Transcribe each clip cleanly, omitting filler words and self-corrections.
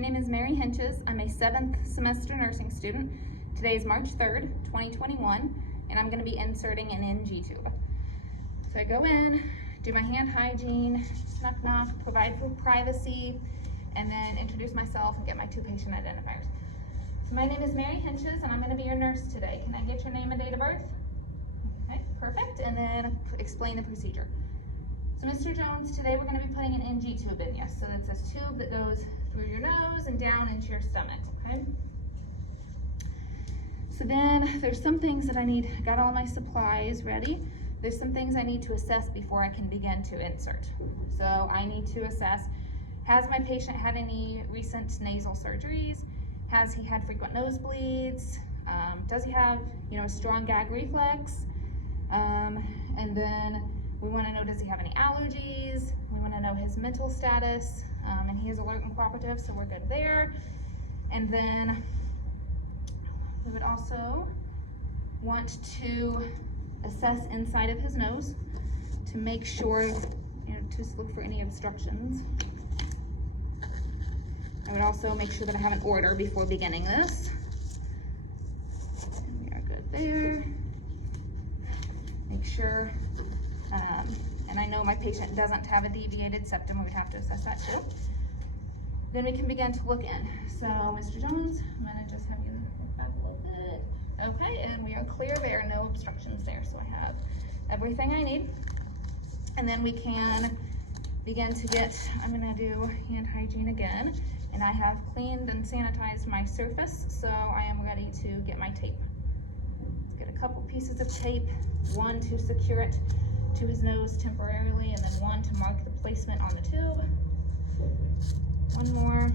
name is Mary Hinches. I'm a 7th semester nursing student. Today is March 3rd, 2021, and I'm going to be inserting an NG tube. So I go in, do my hand hygiene, knock knock, provide for privacy, and then introduce myself and get my 2 patient identifiers. So my name is Mary Hinches, and I'm going to be your nurse today. Can I get your name and date of birth? Okay, perfect, and then explain the procedure. So Mr. Jones, today we're going to be putting an NG tube in you. So it's a tube that goes through your nose and down into your stomach, okay? So then there's some things that I need, got all my supplies ready. There's some things I need to assess before I can begin to insert. So I need to assess, has my patient had any recent nasal surgeries? Has he had frequent nosebleeds? Does he have, a strong gag reflex? And then we want to know, does he have any allergies? We want to know his mental status, and he is alert and cooperative, so we're good there. And then we would also want to assess inside of his nose to make sure, to look for any obstructions. I would also make sure that I have an order before beginning this. And we are good there. Make sure, and I know my patient doesn't have a deviated septum, we'd have to assess that too. Then we can begin to look in. So, Mr. Jones, I'm gonna just have you look back a little bit. Okay, and we are clear there, no obstructions there. So I have everything I need. And then we can begin to get, I'm gonna do hand hygiene again, and I have cleaned and sanitized my surface, so I am ready to get my tape. Let's get a couple pieces of tape, one to secure it to his nose temporarily, and then one to mark the placement on the tube. One more.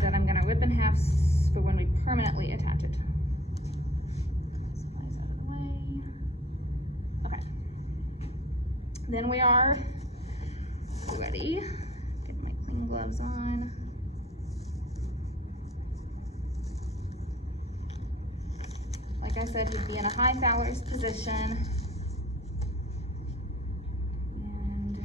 Then I'm gonna rip in half for when we permanently attach it. Supplies out of the way. Okay. Then we are ready. Get my clean gloves on. Like I said, he'd be in a high Fowler's position. And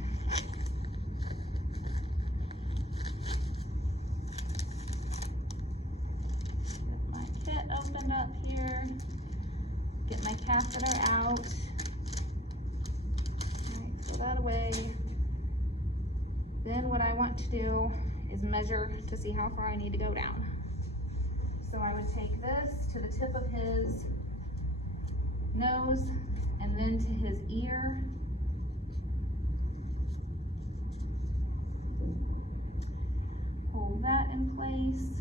get my kit opened up here. Get my catheter out. Alright, throw that away. Then what I want to do is measure to see how far I need to go down. So I would take this to the tip of his nose and then to his ear. Hold that in place.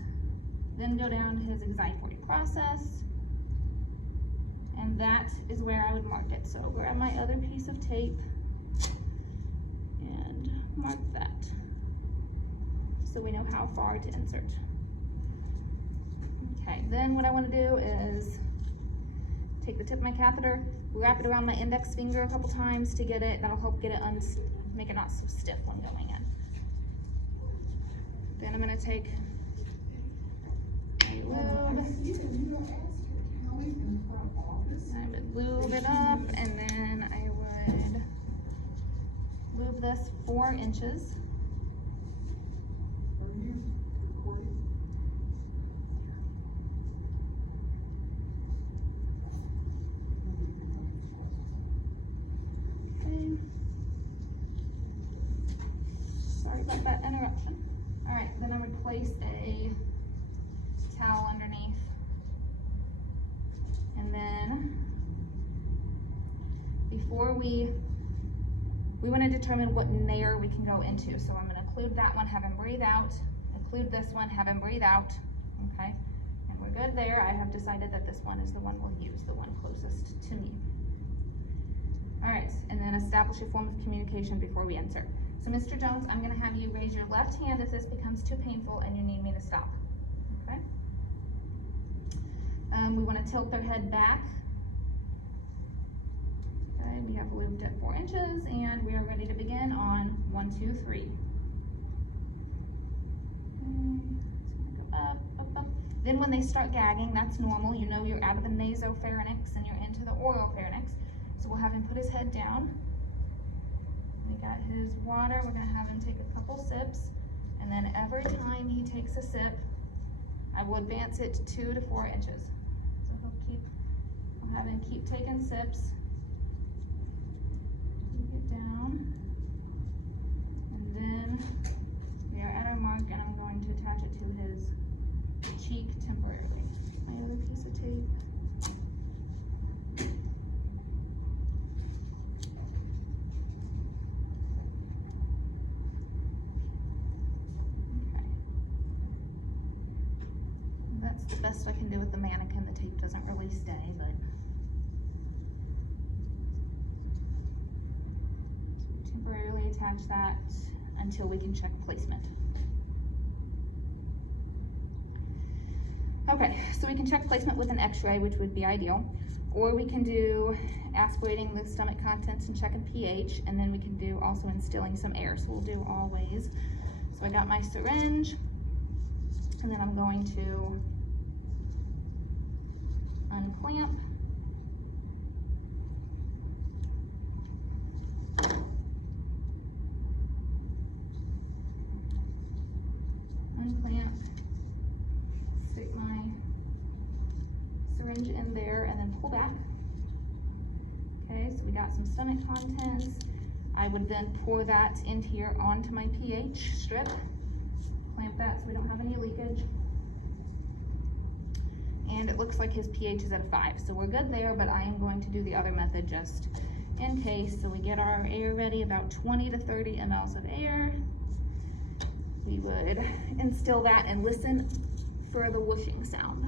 Then go down to his excitory process. And that is where I would mark it. So grab my other piece of tape and mark that so we know how far to insert. Okay, then what I want to do is take the tip of my catheter, wrap it around my index finger a couple times to get it, that'll help get it, make it not so stiff when going in. Then I'm going to take my lube. I would lube it up, and then I would lube this 4 inches. Sorry about that interruption. All right, then I would place a towel underneath. And then before we want to determine what nair we can go into. So I'm going to include that one, have him breathe out, include this one, have him breathe out, okay? And we're good there. I have decided that this one is the one we'll use, the one closest to me. All right, and then establish a form of communication before we insert. So Mr. Jones, I'm going to have you raise your left hand if this becomes too painful and you need me to stop, okay? We want to tilt their head back. Okay, we have lubed at 4 inches, and we are ready to begin on 1, 2, 3. Okay, so go up, up, up. Then when they start gagging, that's normal. You know you're out of the nasopharynx and you're into the oropharynx. So we'll have him put his head down. We got his water. We're going to have him take a couple sips, and then then every time he takes a sip, I will advance it 2 to 4 inches. So I'll have him keep taking sips. Get down, and then we are at our mark, and I'm going to attach it to his cheek temporarily. My other piece of tape. That's the best I can do with the mannequin. The tape doesn't really stay, but temporarily attach that until we can check placement. Okay, so we can check placement with an x-ray, which would be ideal, or we can do aspirating the stomach contents and checking pH, and then we can do also instilling some air. So we'll do all ways. So I got my syringe, and then I'm going to unclamp. Unclamp, stick my syringe in there, and then pull back. Okay, so we got some stomach contents. I would then pour that into here onto my pH strip. Clamp that so we don't have any leakage. And it looks like his pH is at 5, so we're good there, but I am going to do the other method just in case. So we get our air ready, about 20 to 30 mLs of air. We would instill that and listen for the whooshing sound.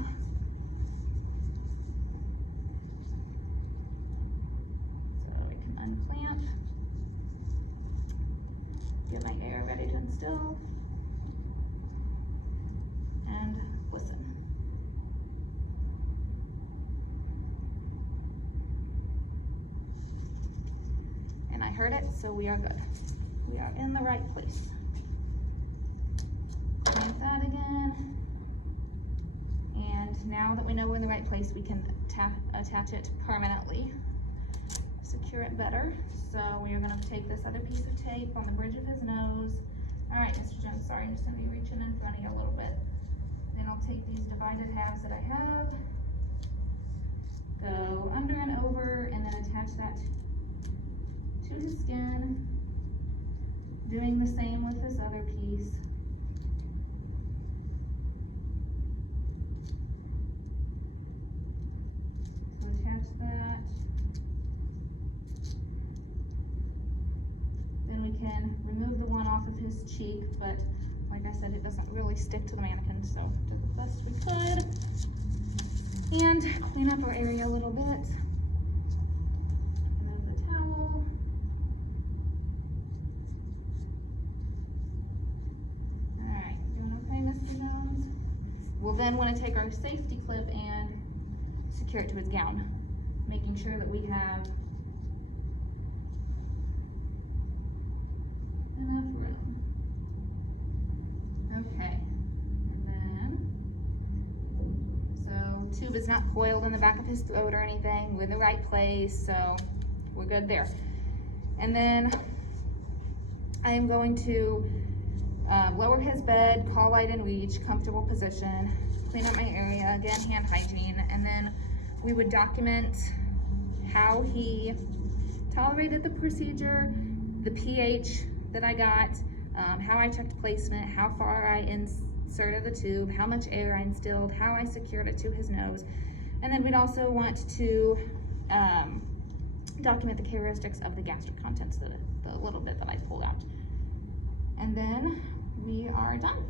So we can unclamp, get my air ready to instill, and listen. And I heard it, so we are good. We are in the right place. Clamp that again. And now that we know we're in the right place, we can attach it permanently. Secure it better. So we are going to take this other piece of tape on the bridge of his nose. All right, Mr. Jones, sorry, I'm just going to be reaching in front of you a little bit. Then I'll take these divided halves that I have, go under and over, and then attach that to his skin, doing the same with this other piece. So attach that. Then we can remove the one off of his cheek, but like I said, it doesn't really stick to the mannequin, so did the best we could. And clean up our area a little bit. Remove the towel. Mr. Jones. We'll then want to take our safety clip and secure it to his gown, making sure that we have enough room. Okay, and then, so tube is not coiled in the back of his throat or anything. We're in the right place, so we're good there. And then I am going to lower his bed, call light and reach, comfortable position, clean up my area, again, hand hygiene, and then we would document how he tolerated the procedure, the pH that I got, how I checked placement, how far I inserted the tube, how much air I instilled, how I secured it to his nose, and then we'd also want to document the characteristics of the gastric contents, the little bit that I pulled out. And then we are done.